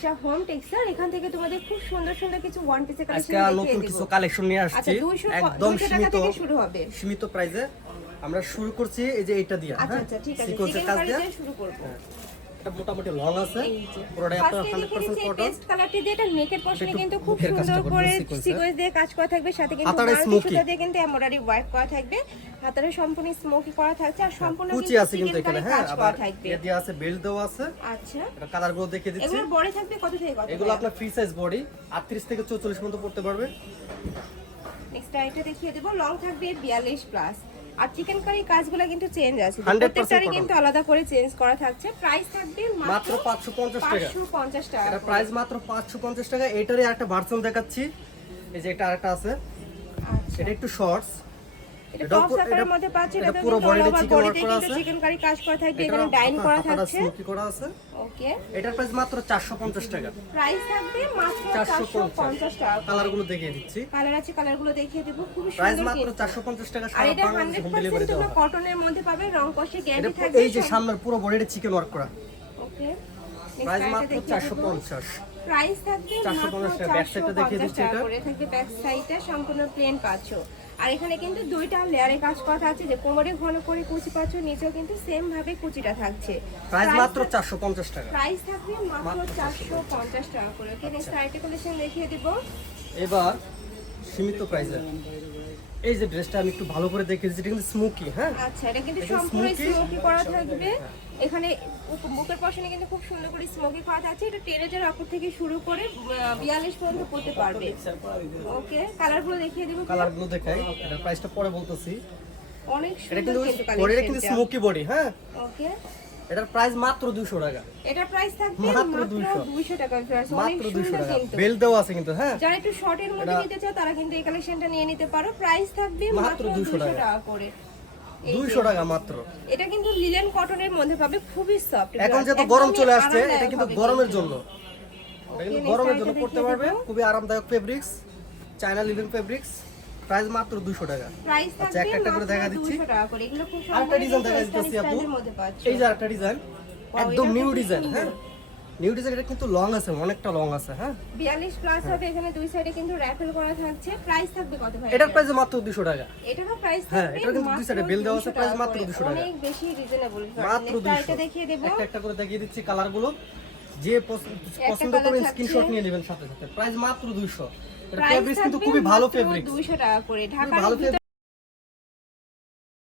Ayesha home textile, এখান থেকে তোমাদের খুব সুন্দর সুন্দর কিছু ওয়ান পিসের কালেকশন আজকে নতুন কিছু কালেকশন নিয়ে আচ্ছা আসছি 200 একদম টাকা সীমিত থেকে শুরু হবে। সীমিত প্রাইসে আমরা শুরু করছি এই যে এটা দিয়ে। আচ্ছা আচ্ছা ঠিক আছে, সিকোয়েন্সের চিকেন কাজ কারি দিয়ে দিয়ে শুরু করব। এটা মোটামুটি লং আছে, এই যে পুরোটাই আপনার ফার্স্টে দেখে 100% দিচ্ছি কটন। পেস্ট কালারটি দিয়ে, এটা নেকের পোরশনে একটু কিন্তু খুব বুকের কাজটা সুন্দর করবে করে sequence-এ। সিকোয়েন্স দিয়ে কাজ করা থাকবে, সাথে কিন্তু হাতারে মাল্টি smoky। সুতা দিয়ে কিন্তু এমব্রয়ডারি ওয়ার্ক করা থাকবে, হাতারে সম্পূর্ণ স্মোকি করা থাকছে আর সম্পূর্ণ কুচি আছে কিন্তু চিকেন এখানে, কারি হ্যাঁ কাজ আবার করা থাকবে। এ দিয়ে আছে বেল্ট দেওয়া আছে। আচ্ছা এটা কালারগুলো দেখিয়ে দিচ্ছি। এগুলোর বডি থাকবে কত থেকে কত? এগুলো আপনার ফ্রি সাইজ বডি 38 থেকে 44 পর্যন্ত পড়তে পারবে। নেক্সট আইটা দেখিয়ে দেব, লং থাকবে 42 প্লাস। আর চিকেন কারি কাজগুলো কিন্তু চেঞ্জ আছে, 100% প্রত্যেকটারই cotton। কিন্তু আলাদা করে চেঞ্জ করা থাকছে। প্রাইস থাকবে মাত্র 550 টাকা। 550 টাকা। এটা প্রাইস মাত্র 550 টাকা। এটারই আরেকটা ভার্সন দেখাচ্ছি, এই যে এটা আরেকটা আছে, আচ্ছা এটা একটু শর্টস। এটা এটাও টপ আকারের মধ্যে পাচ্ছেন, এটা এটা পুরো কিন্তু বডিতে all over চিকেন ওয়ার্ক bodyতে করা কিন্তু আছে। চিকেন কারি কাজ করা থাকবে, এখানে ডাইন করা থাকছে। স্মোকি করা আছে। ওকে এটার প্রাইস মাত্র 450 টাকা। প্রাইস থাকবে মাত্র 450 টাকা। কালারগুলো দেখিয়ে দিচ্ছি। কালার আছে, কালারগুলো দেখিয়ে দেব, খুব প্রাইস সুন্দর মাত্র কিন্তু। 450 টাকা। আর সারা এটা বাংলাদেশে হোম ডেলিভারি 100% দেওয়া তোমরা হয়। কটনের মধ্যে পাবে, রং কষে এটা গ্যারান্টি থাকবে। এই যে সামনের পুরো বডিতে চিকেন ওয়ার্ক করা। ওকে প্রাইস মাত্র 450। প্রাইস থাকবে 450 টাকা। ব্যাক সাইডটা দেখিয়ে দিচ্ছি, এটা করে থাকবে, ব্যাক সাইডটা সম্পূর্ণ প্লেন পাচ্ছো। আর এখানে কিন্তু দুইটা লেয়ারে কাজ করা থাকছে, যে কোমরে ঘন করে কুচি পাচ্ছো, নিচেও কিন্তু সেম ভাবে কুচিটা থাকছে। প্রাইস মাত্র 450 টাকা। প্রাইস থাকবে মাত্র 450 টাকা করে। ওকে নেক্সট আইটেম কালেকশন দেখিয়ে দেব। এবার সীমিত প্রাইসে এই যে ড্রেসটা আমি একটু ভালো করে দেখিয়ে দিচ্ছি, এটা কিন্তু স্মোকি। হ্যাঁ আচ্ছা এটা কিন্তু এটা সম্পূর্ণ smoky। স্মোকি করা থাকবে, এখানে বুকের পশনে কিন্তু খুব সুন্দর করে স্মোকি করা থাকছে। এটা 10,000 অপর থেকে শুরু করে 42 পর্যন্ত পড়তে পারবে। ওকে কালারগুলো দেখিয়ে দেব। কালারগুলো দেখাই, এটার প্রাইসটা পরে বলতেছি। অনেক এটা সুন্দর কিন্তু কিন্তু বডিটা কিন্তু কালেকশনটা। Smoky body. হ্যাঁ ওকে এটার প্রাইস মাত্র 200 টাকা। এটা প্রাইস থাকবে মাত্র মাত্র 200 টাকা। অনেক মাত্র 200 সুন্দর টাকা। কিন্তু। বেল্ট দেওয়া আছে কিন্তু। হ্যাঁ যারা একটু শর্টের মধ্যে নিতে চাও তারা কিন্তু এই কালেকশনটা নিয়ে নিতে পারো। প্রাইস থাকবে মাত্র 200 টাকা করে। এই যে, 200 টাকা মাত্র। এটা কিন্তু লিলেন কটনের মধ্যে পাবে, খুবই সফট। এখন যেহেতু গরম চলে আসছে, এটা কিন্তু গরমের জন্য, এটা কিন্তু গরমের জন্য পড়তে পারবে। খুবই আরামদায়ক fabrics, China linen fabrics. Price মাত্র 200 টাকা। প্রাইস আচ্ছা একটা একটা করে দেখা দিচ্ছি। 200 টাকা করে। এগুলো খুব আরেকটা সুন্দর ডিজাইন দেখা দিচ্ছি আপু, মধ্যে পাচ্ছ। এই যে আরেকটা ডিজাইন, একদম নিউ ডিজাইন। হ্যাঁ নিউ ডিজাইন, এটা কিন্তু লং আছে, অনেকটা লং আছে। হ্যাঁ 42 প্লাস হবে, এখানে দুই সাইডে কিন্তু র‍্যাফেল করা থাকছে। প্রাইস থাকবে কত ভাই? এটার প্রাইস মাত্র 200 টাকা। এটারও প্রাইস হ্যাঁ, থাকবে এটার কিন্তু দুই সাইডে বেল দেওয়া আছে, প্রাইস মাত্র 200 টাকা। অনেক বেশি রিজনেবল। মাত্র 200। দেখিয়ে দেব। একটা একটা করে দেখিয়ে দিচ্ছি কালারগুলো, যে পছন্দ colour করবেন থাকছে। স্ক্রিনশট নিয়ে নেবেন সাথে সাথে। প্রাইস মাত্র 200। এটা প্রাইস ফেব্রিক্স কিন্তু খুবই ভালো ফেব্রিক্স, 200 টাকা করে। ঢাকার ভালো ভিতরে